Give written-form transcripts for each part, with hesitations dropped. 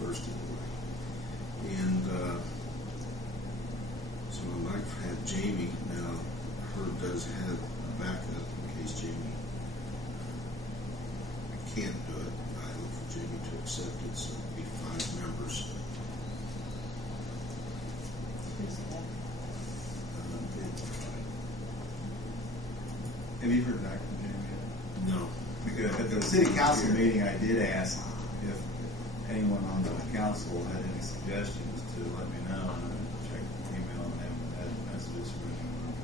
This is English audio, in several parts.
1st anyway. And so I'd like to have Jamie. Now, Herb does have a backup in case Jamie can't do it. I look for Jamie to accept it, so it'll be 5 members. Have you heard back from Jamie yet? No. Because at the city council meeting, I did ask if anyone on the council had any suggestions to let me know. And I checked the email and haven't had messages from anyone.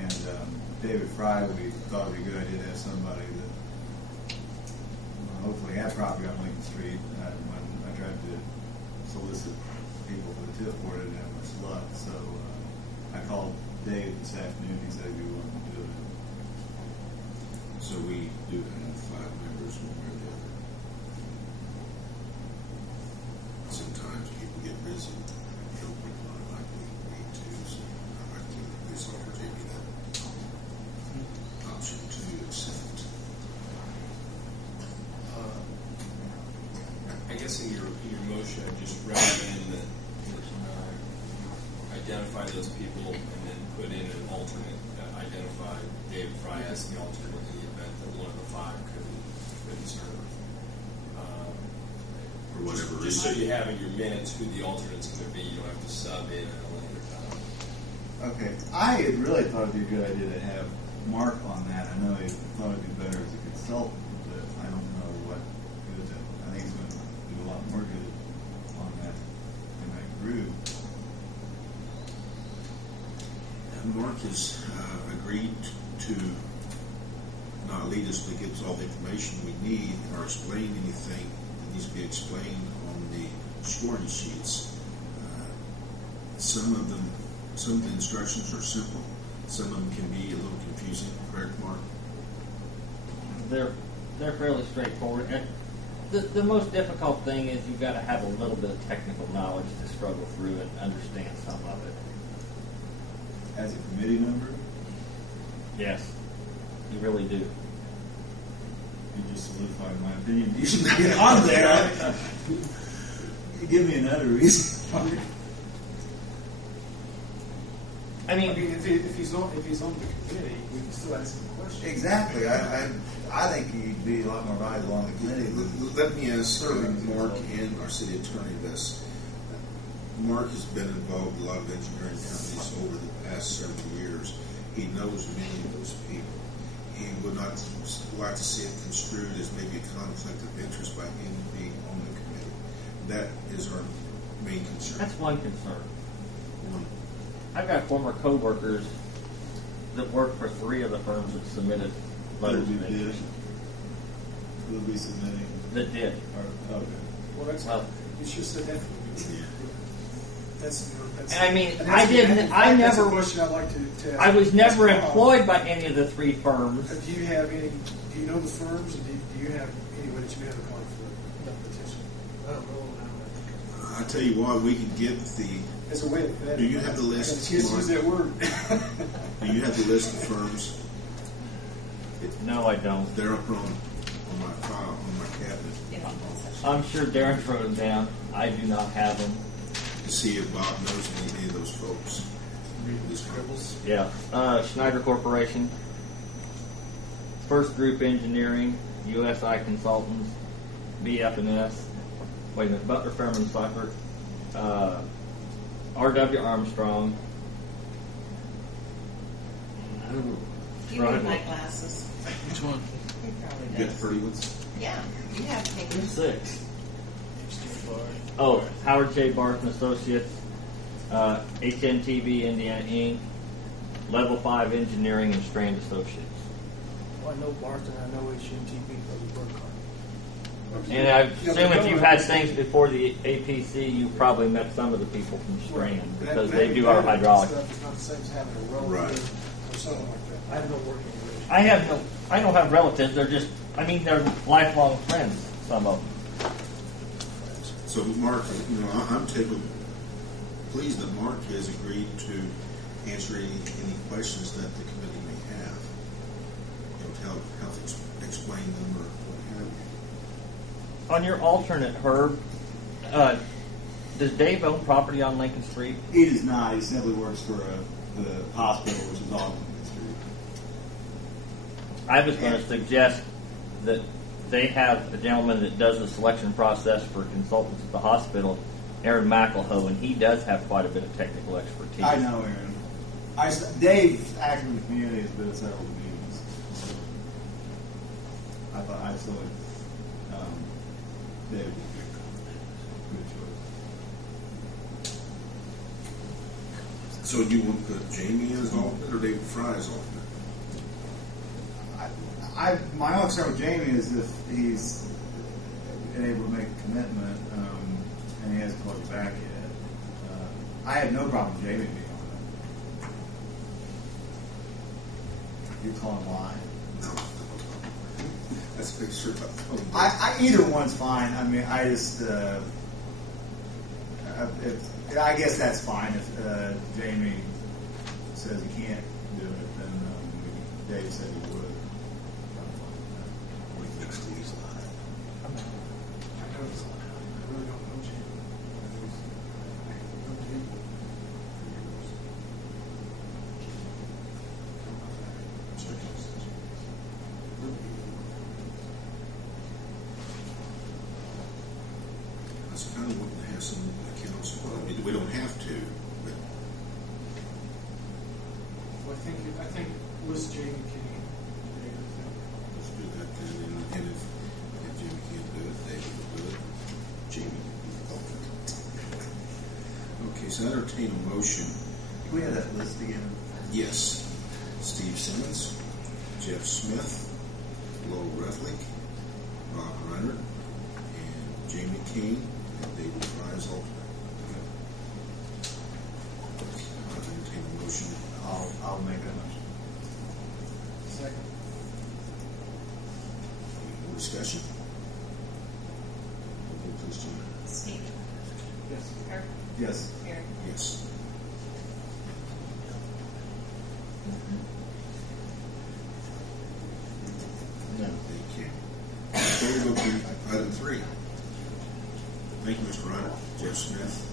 And David Fry, we thought it'd be a good idea to have somebody that hopefully had property on Lincoln Street. When I tried to solicit people for the TIF board, I didn't have much luck. So I called Dave this afternoon. He said he'd be willing to do it. So we do have 5 members, one way or the other. Sometimes people get busy. Don't make a lot like we need to, so I like to at least offer Jamie that option to accept. I guess in your motion, I just recommend that identify those people and then put in an alternate. Identify David Fry as the alternate in the event that one of the 5 couldn't serve. For whatever reason. Just so you have in your minutes who the alternate's going to be, you don't have to sub in at a later time. Okay. I had really thought it'd be a good idea to have Mark on that. I know he thought it'd be better as a consultant, but I don't know what good. I think he's going to do a lot more good on that in that group. Mark has agreed to not lead us, but gives all the information we need or explain anything that needs to be explained on the scoring sheets. Some of the instructions are simple. Some of them can be a little confusing. Correct, Mark? They're fairly straightforward. And the most difficult thing is you've got to have a little bit of technical knowledge to struggle through and understand some of it. As a committee member? Yes, you really do. You just solidified my opinion. You should get on there. Give me another reason. I mean, if he's on the committee, we can still ask him questions. Exactly. I think he'd be a lot more valuable on the committee. Let me ask Mark and our city attorney this. Mark has been involved in a lot of engineering companies over the past several years. He knows many of those people. He would not like to see it construed as maybe a conflict of interest by him being on the committee. That is our main concern. that's one concern. One. I've got former co-workers that work for 3 of the firms that submitted letters of interest. Who will be submitting? That did. Okay. Well, that's you should say that. That's And I mean, and I didn't. that's I a never. question I'd like to ask. I was never Ask Bob. employed by any of the 3 firms. Do you have any? Do you know the firms? And do you have any way that you have a conflict of petition? I don't know. I tell you what, we can get the. As a way of Do you have the list? Excuse use that word. Do you have the list of firms? No, I don't. They're up on my file, on my cabinet. I'm sure Darren wrote them down. I do not have them. To see if Bob knows any of those folks. Yeah. Schneider Corporation, First Group Engineering, USI Consultants, BF&S, wait a minute, Butler Fairman Seifert, R.W. Armstrong. You need my glasses. Which one? He probably You get does. the pretty ones? Yeah, you have to take There's them. 6. Oh, Howard J. Barth and Associates, HNTV Indiana Inc., Level 5 Engineering, and Strand Associates. Well, I know Barton. I know HNTP because we work hard. And I assume if you've had things before the APC, you've probably met some of the people from Strand because they do our hydraulics. Stuff is not the same as having a relative Right. or something like that. I have no working relationship. I don't have relatives. They're just, they're lifelong friends. Some of them. So Mark, I'm pleased that Mark has agreed to answer any questions that the committee may have. Help explain them or what have you. On your alternate, Herb, Does Dave own property on Lincoln Street? He does not. He simply works for the hospital, which is on Lincoln Street. I was going to suggest that they have a gentleman that does the selection process for consultants at the hospital, Aaron McElhoe, and he does have quite a bit of technical expertise. I know Aaron. Dave acted in the community has been at several meetings. I thought absolutely Dave would be a good choice. So do you want to put Jamie as alternate or David Fry as alternate? My only concern with Jamie is if he's been able to make a commitment and he hasn't called you back yet. I have no problem with Jamie being on it. You're calling line. No. Let's make sure about the phone. Either one's fine. I mean, I just I guess that's fine if Jamie says he can't do it. Then Dave said he would. We think Steve's live. I really don't know Jim. That's kind of what we have some of the council. I mean, we don't have to, but Well, I think list Jamie King. let's do that then. And if Jimmy can't do it, David will do it. Jamie will be the alternate. Okay, so I entertain a motion. Can we have that list again? Yes. Steve Simmons, Jeff Smith, Lowell Rethlick, Rob Reiner, and Jamie King, and David Fry as alternate. I'll entertain a motion. I'll make that motion. Second. Any more discussion? Roll, please, Jimmy. Steve, Yes. Kirk, Yes. Eric. Yes. No. Thank you. So we go to item 3. Thank you, Mr. Reiner. Jeff Smith.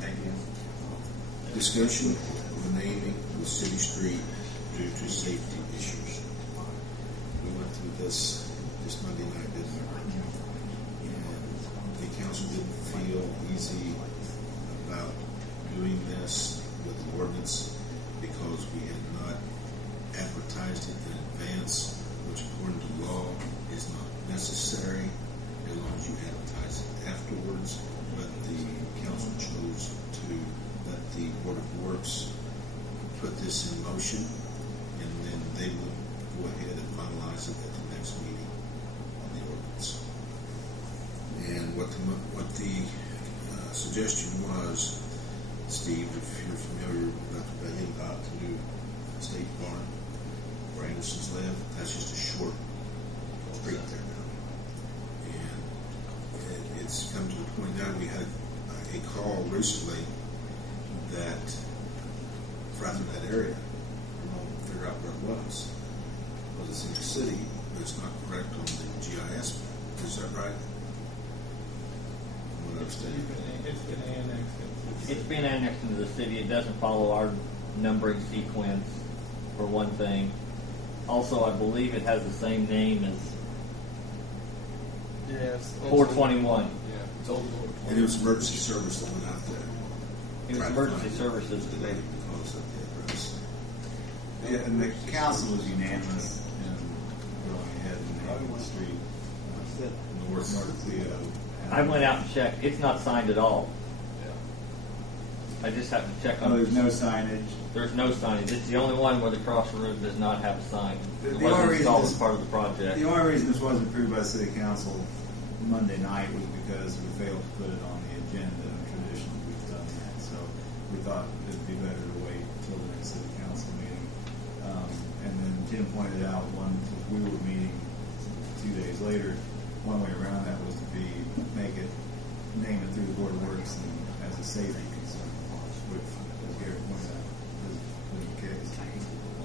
Thank you. Discussion of the naming of the city street due to safety issues. We went through this Monday night, didn't we? And the council didn't feel easy about doing this with the ordinance because we had not advertised it in advance, which according to law is not necessary as long as you advertise it afterwards. But the council chose to let the Board of Works put this in motion, and then they would go ahead and finalize it at the next meeting on the ordinance. And what the suggestion was, Steve, if you're familiar about the new State Farm where Andersons live, that's just a short street there now. And it's come to the point now, we had a call recently that right in that area, we won't figure out where it was. Because it's in the city, but it's not correct on the GIS map. Is that right? From what I understand. It's been annexed. It's been annexed into the city. It doesn't follow our numbering sequence, for one thing. Also, I believe it has the same name as Yes. 421. Yeah, it's old. And it was emergency service that went out there. It was emergency services today today. because of the address. Yeah, and the council was unanimous in going ahead and naming the street North Cleo. I went out and checked. It's not signed at all. I just have to check on Oh, it. there's no signage. There's no signage. It's the only one where the crossroad does not have a sign. The It only wasn't reason installed this- as part of the project. The only reason this wasn't approved by City Council Monday night was because we failed to put it on the agenda, and traditionally we've done that. So we thought it'd be better to wait until the next City Council meeting. And then Tim pointed out we were meeting 2 days later. One way around that was to name it through the Board of Works and as a safety concern, which, as Gary pointed out, is the case.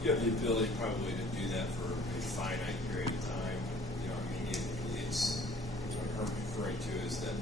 You have the ability probably to do that for a finite period of time. You know, I mean, it's what I'm referring to is that